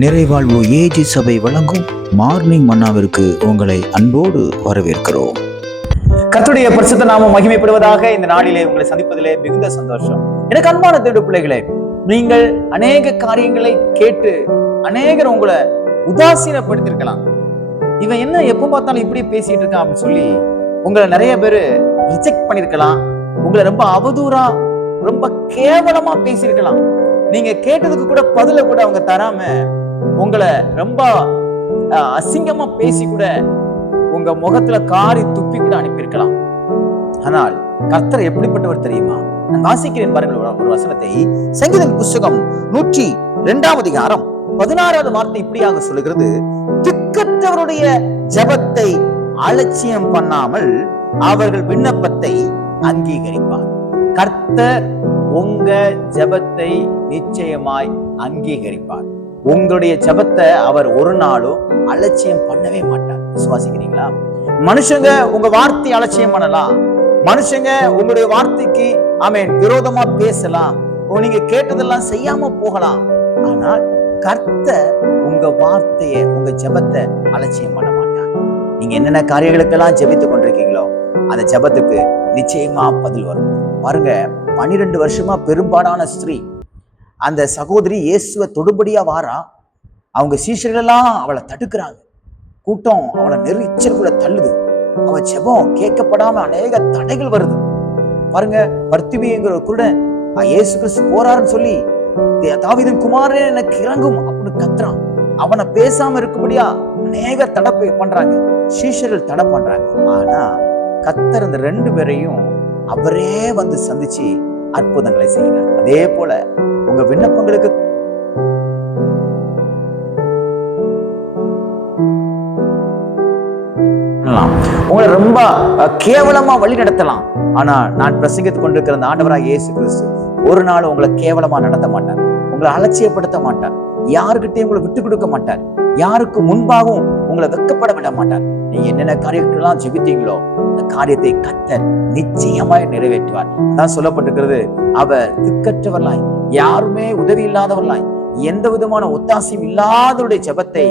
நிறைவாழ்வு AG சபை வழங்கும் morning மன்னாவிற்கு உங்களை அன்போடு வரவேற்கிறோம். கர்த்தருடைய பரிசுத்த நாமம் மகிமைப்படுவதாக. இந்த நாளிலே உங்களை சந்திப்பதிலே மிகுந்த சந்தோஷம். எனக்கு அன்பான தேவ பிள்ளைகளே, நீங்கள் அநேக காரியங்களை கேட்டு அநேகர் உங்களை உதாசீனப்படுத்திருக்கலாம். இவன் என்ன எப்ப பார்த்தாலும் இப்படி பேசிட்டு இருக்கான் அப்படின்னு சொல்லி உங்களை நிறைய பேரு ரிஜெக்ட் பண்ணிருக்கலாம். உங்களை ரொம்ப அவதூறா ரொம்ப கேவலமா பேசியிருக்கலாம். நீங்க கேட்டதுக்கு கூட பதில கூட அவங்க தராம உங்களை ரொம்ப அசிங்கமா பேசி கூட உங்க முகத்துல காரி துப்பி கூட அனுப்பியிருக்கலாம். ஆனால் கர்த்தர் எப்படிப்பட்டவர் தெரியுமா? நான் வாசிக்கிறேன் பாருங்கள் ஒரு வசனத்தை. சங்கீதம் புஸ்தகம் 102 அதிகாரம் 16வது வார்த்தை இப்படியாக சொல்லுகிறது, திக்கற்றவருடைய ஜெபத்தை அலட்சியம் பண்ணாமல் அவர்கள் விண்ணப்பத்தை அங்கீகரிப்பார். கர்த்தர் உங்க ஜெபத்தை நிச்சயமாய் அங்கீகரிப்பார். உங்களுடைய ஜெபத்தை அவர் ஒரு நாளும் அலட்சியம் பண்ணவே மாட்டார். விசுவாசிக்கிறீங்களா? மனுஷங்க உங்க வார்த்தை அலட்சியம் பண்ணலாம். மனுஷங்க உங்களுடைய வார்த்தைக்கு விரோதமா பேசலாம். நீங்க கேட்டதெல்லாம் செய்யாம போகலாம். ஆனால் கர்த்தர் உங்க வார்த்தையை உங்க ஜெபத்தை அலட்சியம் பண்ண மாட்டார். நீங்க என்னென்ன காரியங்களுக்கெல்லாம் ஜெபித்துக் கொண்டிருக்கீங்களோ அந்த ஜெபத்துக்கு நிச்சயமா பதில் வரும். பாருங்க, 12 வருஷமா பெரும்பாடான ஸ்திரீ, அந்த சகோதரி இயேசுவை தொடுபடியா வாரா. அவங்க சீஷர்கள் எல்லாம் அவளை தடுக்கிறாங்க. கூட்டம் அவளை நெரிச்சலுக்குள்ள தள்ளுது. அவ ஜெபம் கேட்கப்படாம அநேக தடைகள் வருது. பாருங்க, பர்த்திமிங்கிற கூட இயேசு கிறிஸ்து போறாருன்னு சொல்லி, தாவீதின் குமாரனே எனக்கு இறங்கும் அப்படின்னு கத்துறான். அவனை பேசாம இருக்கும்படியா அநேக தடை பண்றாங்க. சீஷர்கள் தடை பண்றாங்க. ஆனா கர்த்தர் அந்த 2 பேரையும் அவரே வந்து சந்திச்சு அற்புதங்களை செய்கிறார். அதே போல உங்க விண்ணப்பங்களுக்கு உங்களை ரொம்ப கேவலமா வழி நடத்தலாம். ஆனா நான் பிரசங்கித்துக் கொண்டிருக்கிற அந்த ஆண்டவராக இயேசு கிறிஸ்து ஒரு நாள் உங்களை கேவலமா நடத்த மாட்டார். உங்களை அலட்சியப்படுத்த மாட்டார். யாருக்கிட்டையும் உங்களை விட்டு கொடுக்க மாட்டார். யாருக்கு முன்பாகவும் உங்களை வெட்கப்பட விட மாட்டார். நீங்க என்னென்ன காரியங்களெல்லாம் ஜெபித்தீங்களோ அந்த காரியத்தை கர்த்தர் நிச்சயமாய் நிறைவேற்றுவார். அதான் சொல்லப்பட்டிருக்கிறது, அவர் திக்கற்றவர்களாய், யாருமே உதவி இல்லாதவர்களாய், எந்த விதமான ஒத்தாசையும் இல்லாதவருடைய ஜெபத்தை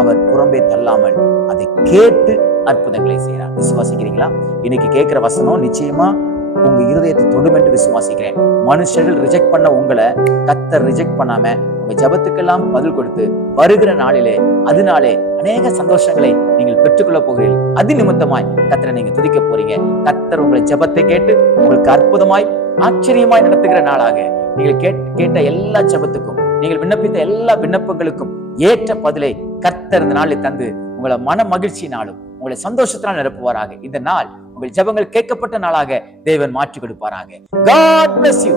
அவர் புறம்பே தள்ளாமல் அதை கேட்டு அற்புதங்களை செய்கிறார். விசுவாசிக்கிறீங்களா? இன்னைக்கு கேட்கிற வசனம் நிச்சயமா உங்க இருதயத்தை தொடும் என்று விசுவாசிக்கிறேன். மனுஷர்கள் ரிஜெக்ட் பண்ண உங்களை கர்த்தர் ரிஜெக்ட் பண்ணாம உங்க ஜெபத்துக்கெல்லாம் பதில் கொடுத்து வருகிற நாளிலே அதனாலே அநேக சந்தோஷங்களை நீங்கள் பெற்றுக்கொள்ள போகிறீர்கள். அது நிமித்தமாய் கர்த்தரை நீங்க துதிக்க போறீங்க. கர்த்தர் உங்களை ஜெபத்தை கேட்டு உங்களுக்கு அற்புதமாய் ஆச்சரியமாய் நடத்துகிற நாளாக நீங்கள் கேட்ட எல்லா ஜெபத்துக்கும், நீங்கள் விண்ணப்பித்த எல்லா விண்ணப்பங்களுக்கும் ஏற்ற பதிலை கர்த்தர் இந்த நாளில் தந்து உங்களை மன மகிழ்ச்சியினாலும் உங்களை சந்தோஷத்தினால் நிரப்புவாராக. இந்த நாள் உங்கள் ஜெபங்கள் கேட்கப்பட்ட நாளாக தேவன் மாற்றி கொடுப்பாராக. God bless you.